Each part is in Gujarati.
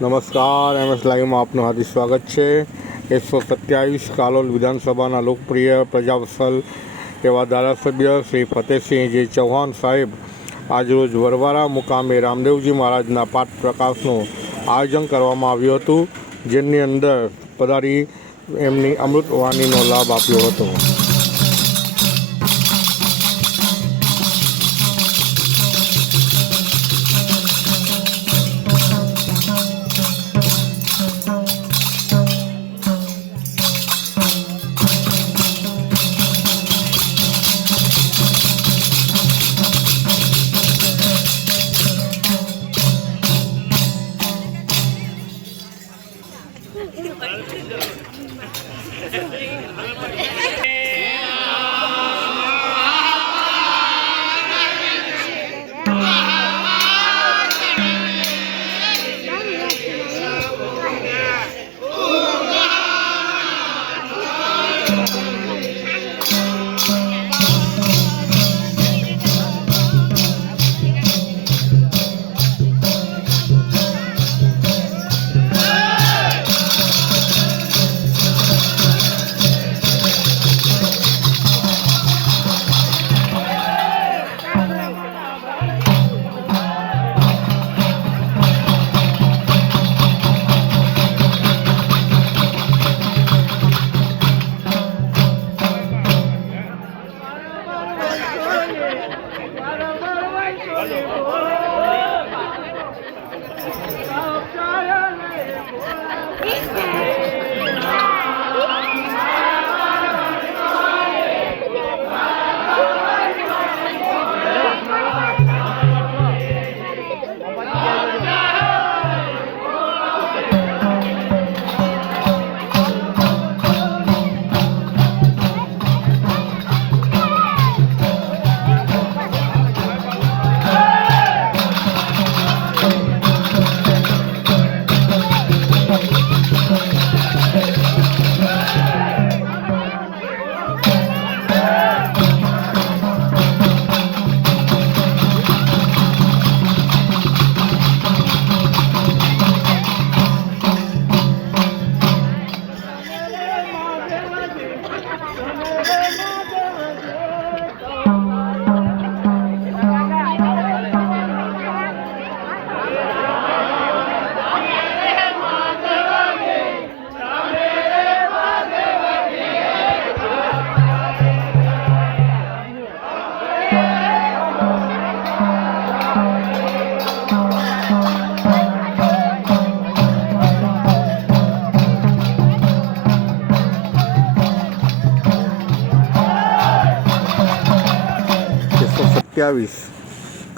નમસ્કાર, MS લાઈવમાં આપનું હાર્દિક સ્વાગત છે। 127 કાલોલ વિધાનસભાના લોકપ્રિય પ્રજાવત્સલ એવા ધારાસભ્ય શ્રી ફતેહસિંહજી ચૌહાણ સાહેબ આજરોજ વરવારા મુકામે રામદેવજી મહારાજના પાઠ પ્રકાશનું આયોજન કરવામાં આવ્યું હતું, જેની અંદર પધારી એમની અમૃતવાણીનો લાભ આપ્યો હતો।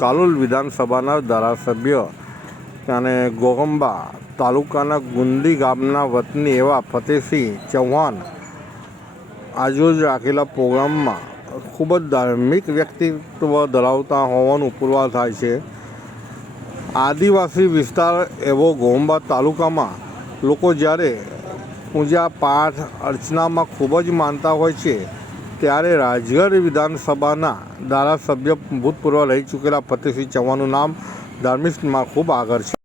કાલોલ વિધાનસભાના ધારાસભ્ય અને ગોગંબા તાલુકાના ગુંદી ગામના વતની એવા ફતેહસિંહ ચૌહાણ આજરોજ રાખેલા પ્રોગ્રામમાં ખૂબ જ ધાર્મિક વ્યક્તિત્વ ધરાવતા હોવાનું પુરવાર થાય છે। આદિવાસી વિસ્તાર એવો ગોગંબા તાલુકામાં લોકો જ્યારે પૂજા પાઠ અર્ચનામાં ખૂબ જ માનતા હોય છે, ત્યારે રાજગઢ વિધાનસભાના ધારાસભ્ય ભૂતપૂર્વ રહી ચૂકેલા ફતેહસિંહ ચૌહાણનું નામ ધાર્મિકમાં ખૂબ આગળ છે।